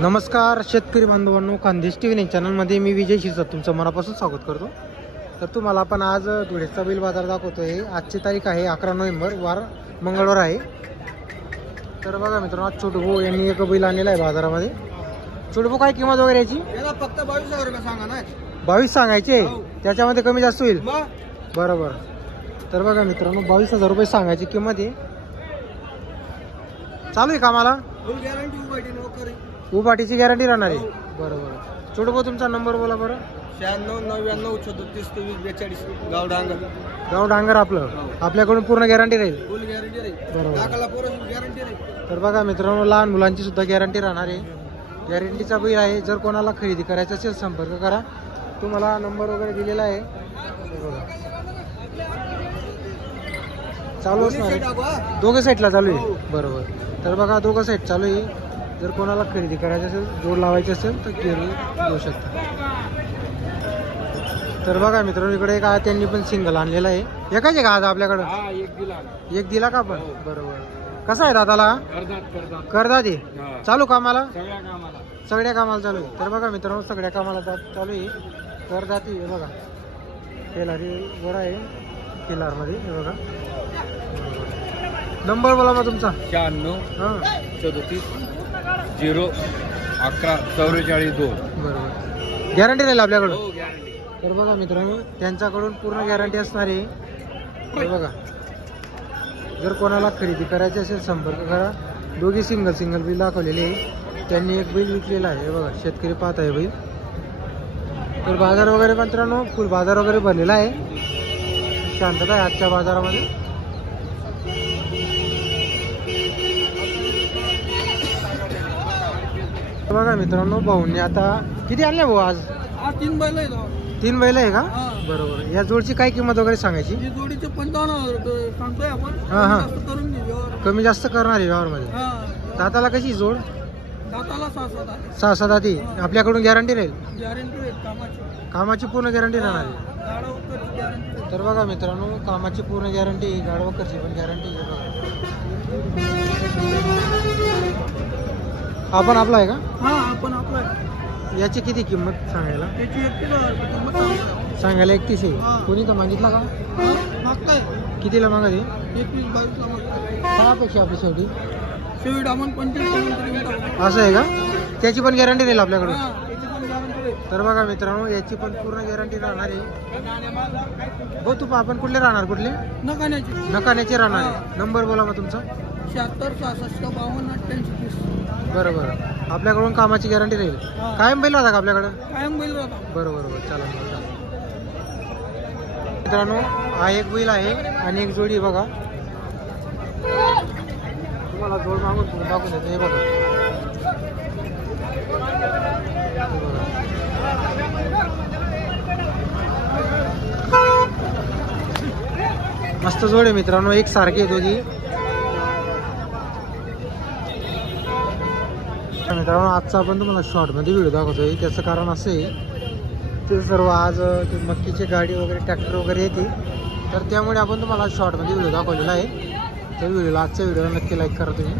नमस्कार शेतकरी बांधवांनो, खानदेश टीव्ही चॅनलमध्ये मी विजय शिरसाट तुमचं मनापासून स्वागत करतो। तर तुम्हाला आपण आज धुळेचा बैल बाजार दाखवतोय। आजची तारीख आहे 11 नोव्हेंबर, वार मंगळवार आहे। तर बघा मित्रांनो, आज छोटू भाऊ यांनी एक बैल आणलेला आहे बाजारामध्ये। छोटू भाऊ, काय किंमत वगैरे याची? याला फक्त 22,000 रुपये सांगा ना। 22 सांगायचे, त्याच्यामध्ये कमी जास्त होईल? मग बरोबर। तर बघा मित्रांनो, 22,000 रुपये सांगायची किंमत आहे। चालू आहे कामाला? फुल गॅरंटी उभाटी नोकरी, उभाटीची गॅरंटी राहणार आहे। बरोबर। छोटू भाऊ, तुमचा नंबर बोला बरं। 96 99 34 23 42 गाव डांगर। गाव डांगर आपलं, आपल्याकडून पूर्ण गॅरंटी राहील? फुल गॅरंटी राहील। बरोबर। लाखाला पोरं गॅरंटी राहील। तर बघा मित्रांनो, लहान मुलांची सुद्धा गॅरंटी राहणार आहे। गॅरंटीचा बैल आहे। जर कोणाला खरेदी करायचा असेल संपर्क करा, तुम्हाला नंबर वगैरे दिलेला आहे। चालू असणार आहे, दोघं साईडला चालू आहे। बरोबर। तर बघा, दोघं साईड चालू आहे। जर कोणाला खरेदी करायची असेल, जोड लावायची असेल तर घेऊ शकता। तर बघा मित्रांनो, इकडे एक त्यांनी पण सिंगल आणलेला आहे। एकाच आहे का आज आपल्याकडं? एक दिला का आपण? बरोबर। कसा आहे दादाला? करदात आहे। चालू कामाला? सगळ्या कामाला चालू आहे। तर बघा मित्रांनो, सगळ्या कामाला चालू आहे। करदाती आहे बघा, टेलारी गोरा आहे टेलर मध्ये। हे बघा, नंबर बोला मग तुमचा। 96 34 0 11 44 2। बरोबर। गॅरंटी राहील आपल्याकडून? तर बघा मित्रांनो, त्यांच्याकडून पूर्ण गॅरंटी असणार आहे। तर बघा, जर कोणाला खरेदी करायची असेल संपर्क करा। दोघी सिंगल बैल दाखवलेले आहे। त्यांनी एक बैल विकलेला आहे। हे बघा, शेतकरी पाहत आहे बैल। तर बाजार वगैरे मित्रांनो, फुल बाजार वगैरे भरलेला आहे। शांतता आहे आजच्या बाजारामध्ये। बघा मित्रांनो, भाऊंनी आता किती आणले भाऊ आज? 3 बैल आहे। 3 बैल आहे का? बरोबर। या जोडची काय किंमत वगैरे सांगायची? ही जोडीचे 55,000 रुपये सांगतोय आपण। करून घेऊ, कमी जास्त करणार आहे व्यवहार मध्ये। दाताला कशी जोड? दाताला 6 दाती। आपल्याकडून गॅरंटी राहील? गॅरंटी राहील। कामाची पूर्ण गॅरंटी राहणार आहे। गाडा वगैरे गॅरंटी। तर बघा मित्रांनो, कामाची पूर्ण गॅरंटी, गाडवकरची पण गॅरंटी आहे। आपण आपला आहे का? आपण आपला आहे। याची किती किंमत सांगायला? त्याची 31,000 किंमत सांगायला 31 आहे। कोणी तर मागितला का? मागताय कितीला मागायची? 21-22 ला मागताय। काय अपेक्षा आपली शेवटी? शेवट आपण 25 असं आहे का? त्याची पण गॅरंटी राहील आपल्याकडून? त्याची पण गॅरंटी राहील। तर बघा मित्रांनो, याची पण पूर्ण गॅरंटी राहणार आहे। हो, तू आपण कुठले राहणार? कुठले? नकाण्याचे राहणार आहे। नंबर बोला मग तुमचा। 76 66 52 88 30। बरोबर। आपल्याकडून कामाची गॅरंटी राहील। कायम बैल होता का आपल्याकडं? कायम बैल होता। बरोबर। चला मित्रांनो, हा एक बैल आहे आणि एक जोडी बघा। तुम्हाला जोड मागून दाखवून देतो। हे बघा, मस्त जोड आहे मित्रांनो, एक सारखे दोघी। मित्रांनो, आजचा आपण तुम्हाला शॉर्ट मध्ये व्हिडिओ दाखवतोय। त्याचं कारण असं आहे, ते सर्व आज ते मक्कीची गाडी वगैरे ट्रॅक्टर वगैरे येते, तर त्यामुळे आपण तुम्हाला शॉर्ट मध्ये व्हिडिओ दाखवलेला आहे। तर व्हिडिओला, आजच्या व्हिडिओला नक्की लाईक करा तुम्ही।